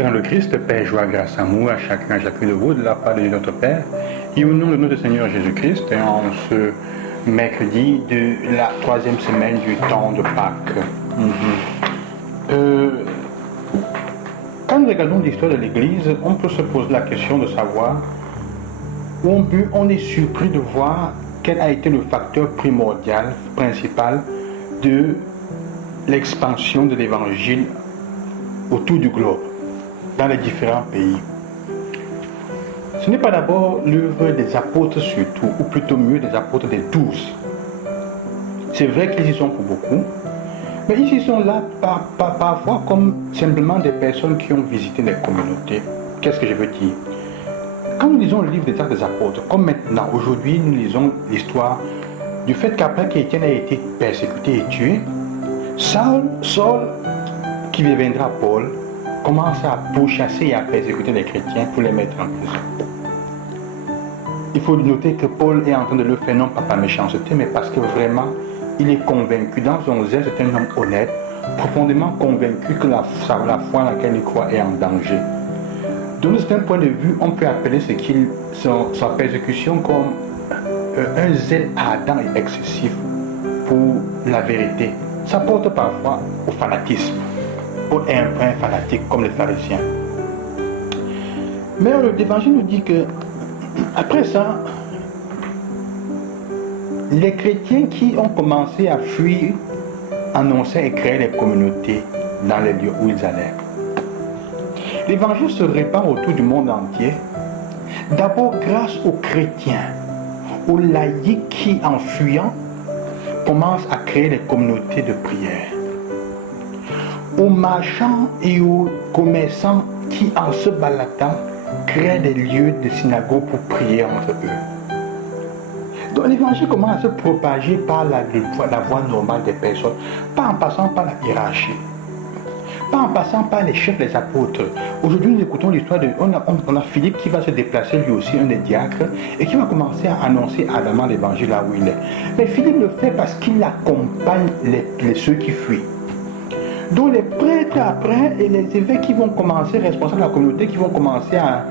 frères en le Christ, paix, joie, grâce, amour à chacun et chacune de vous de la part de notre Père et au nom de notre Seigneur Jésus-Christ, en ce mercredi de la 3e semaine du temps de Pâques. Quand nous regardons l'histoire de l'Église, on peut se poser la question de savoir, ou on est surpris de voir quel a été le facteur primordial, principal de l'expansion de l'Évangile autour du globe, dans les différents pays. Ce n'est pas d'abord l'œuvre des apôtres surtout, ou plutôt mieux des apôtres des 12. C'est vrai qu'ils y sont pour beaucoup, mais ils y sont là parfois comme simplement des personnes qui ont visité les communautés. Qu'est-ce que je veux dire? Quand nous lisons le livre des Actes des Apôtres, comme maintenant, aujourd'hui, nous lisons l'histoire du fait qu'après qu'Étienne a été persécuté et tué, Saul, qui deviendra Paul, commence à pourchasser et à persécuter les chrétiens pour les mettre en prison. Il faut noter que Paul est en train de le faire non pas par méchanceté, mais parce que vraiment, il est convaincu, dans son zèle, c'est un homme honnête, profondément convaincu que la foi en laquelle il croit est en danger. De certain point de vue, on peut appeler sa persécution comme un zèle ardent et excessif pour la vérité. Ça porte parfois au fanatisme. Paul est un fanatique comme les pharisiens. Mais l'Évangile nous dit que, après ça, les chrétiens qui ont commencé à fuir annonçaient et créaient les communautés dans les lieux où ils allaient. L'Évangile se répand autour du monde entier, d'abord grâce aux chrétiens, aux laïcs qui, en fuyant, commencent à créer les communautés de prière, aux marchands et aux commerçants qui, en se baladant, créent des lieux de synagogue pour prier entre eux. Donc l'Évangile commence à se propager par la voie normale des personnes, pas en passant par la hiérarchie, pas en passant par les chefs des apôtres. Aujourd'hui, nous écoutons l'histoire on a Philippe qui va se déplacer lui aussi, un des diacres, et qui va commencer à annoncer ardemment l'Évangile là où il est. Mais Philippe le fait parce qu'il accompagne ceux qui fuient. Donc les prêtres après et les évêques qui vont commencer, responsables de la communauté, qui vont commencer à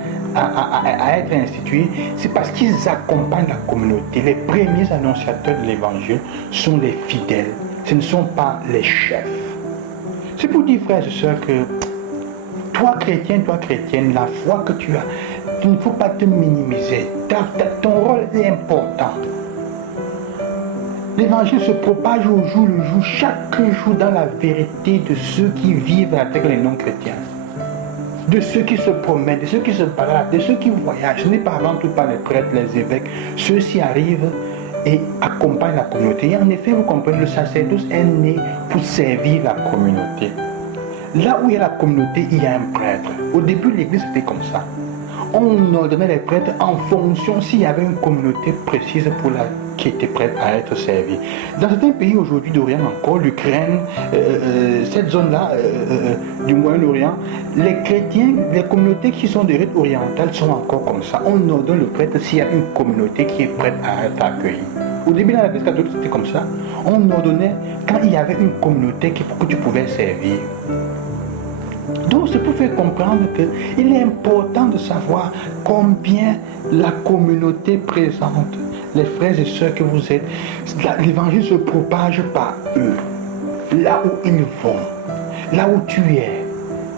être institués, c'est parce qu'ils accompagnent la communauté. Les premiers annonciateurs de l'Évangile sont les fidèles, ce ne sont pas les chefs. C'est pour dire, frères et sœurs, que toi chrétienne, la foi que tu as, il ne faut pas te minimiser. Ton rôle est important. L'Évangile se propage au jour le jour, chaque jour dans la vérité de ceux qui vivent avec les non-chrétiens, de ceux qui se promènent, de ceux qui se baladent, de ceux qui voyagent. Ce n'est pas avant tout par les prêtres, les évêques. Ceux-ci arrivent et accompagnent la communauté. Et en effet, vous comprenez, le sacerdoce est né pour servir la communauté. Là où il y a la communauté, il y a un prêtre. Au début, l'Église était comme ça. On ordonnait les prêtres en fonction s'il y avait une communauté précise qui était prête à être servie. Dans certains pays aujourd'hui d'Orient encore, l'Ukraine, cette zone-là du Moyen-Orient, les chrétiens, les communautés qui sont des rites orientales sont encore comme ça. On ordonne le prêtre s'il y a une communauté qui est prête à être accueillie. Au début, dans l'Église catholique, c'était comme ça. On ordonnait quand il y avait une communauté que tu pouvais servir. Donc c'est pour faire comprendre qu'il est important de savoir combien la communauté présente, les frères et sœurs que vous êtes, l'Évangile se propage par eux, là où ils vont, là où tu es,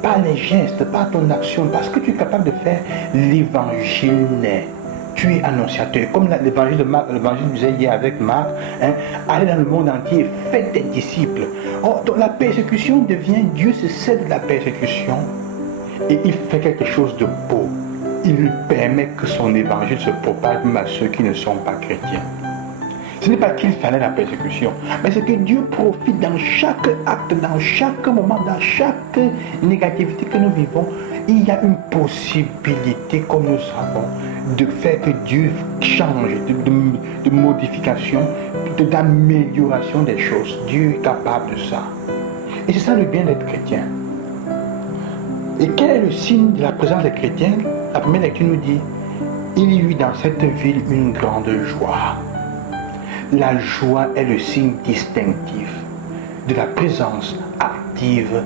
par les gestes, par ton action, parce que tu es capable de faire, l'Évangile naît. Tu es annonciateur, comme l'évangile de Marc, l'évangile disait hier avec Marc, allez dans le monde entier, faites des disciples. Or, donc la persécution devient, Dieu se cède de la persécution et il fait quelque chose de beau. Il permet que son évangile se propage même à ceux qui ne sont pas chrétiens. Ce n'est pas qu'il fallait la persécution, mais c'est que Dieu profite dans chaque acte, dans chaque moment, dans chaque négativité que nous vivons. Il y a une possibilité, comme nous savons, de faire que Dieu change, de modification, d'amélioration des choses. Dieu est capable de ça. Et c'est ça le bien d'être chrétien. Et quel est le signe de la présence des chrétiens? La première lecture nous dit, il y eut dans cette ville une grande joie. La joie est le signe distinctif de la présence active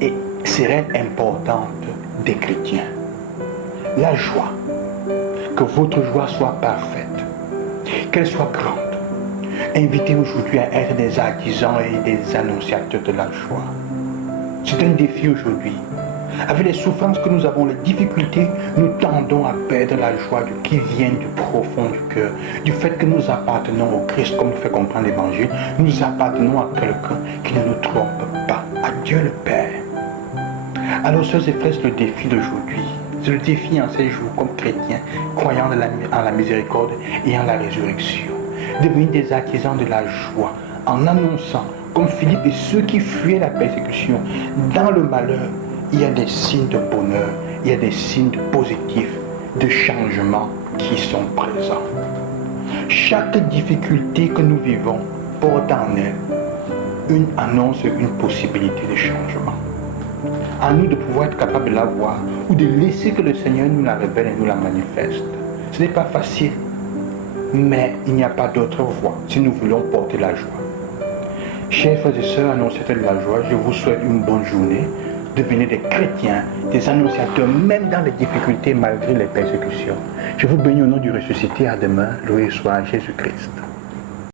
et serait importante des chrétiens. La joie, que votre joie soit parfaite, qu'elle soit grande. Invitez aujourd'hui à être des artisans et des annonciateurs de la joie. C'est un défi aujourd'hui. Avec les souffrances que nous avons, les difficultés, nous tendons à perdre la joie qui vient du profond du cœur. Du fait que nous appartenons au Christ, comme nous fait comprendre l'Évangile, nous appartenons à quelqu'un qui ne nous trompe pas, à Dieu le Père. Alors, sœurs et frères, c'est le défi d'aujourd'hui. C'est le défi en ces jours comme chrétiens, croyant en la miséricorde et en la résurrection. Devenir des artisans de la joie en annonçant, comme Philippe et ceux qui fuyaient la persécution, dans le malheur, il y a des signes de bonheur, il y a des signes positifs, de changement qui sont présents. Chaque difficulté que nous vivons porte en elle une annonce, une possibilité de changement. À nous de pouvoir être capable de la voir ou de laisser que le Seigneur nous la révèle et nous la manifeste. Ce n'est pas facile, mais il n'y a pas d'autre voie si nous voulons porter la joie. Chers frères et sœurs, annonciateurs de la joie, je vous souhaite une bonne journée. Devenez des chrétiens, des annonciateurs, même dans les difficultés, malgré les persécutions. Je vous bénis au nom du ressuscité. À demain, loué soit Jésus-Christ.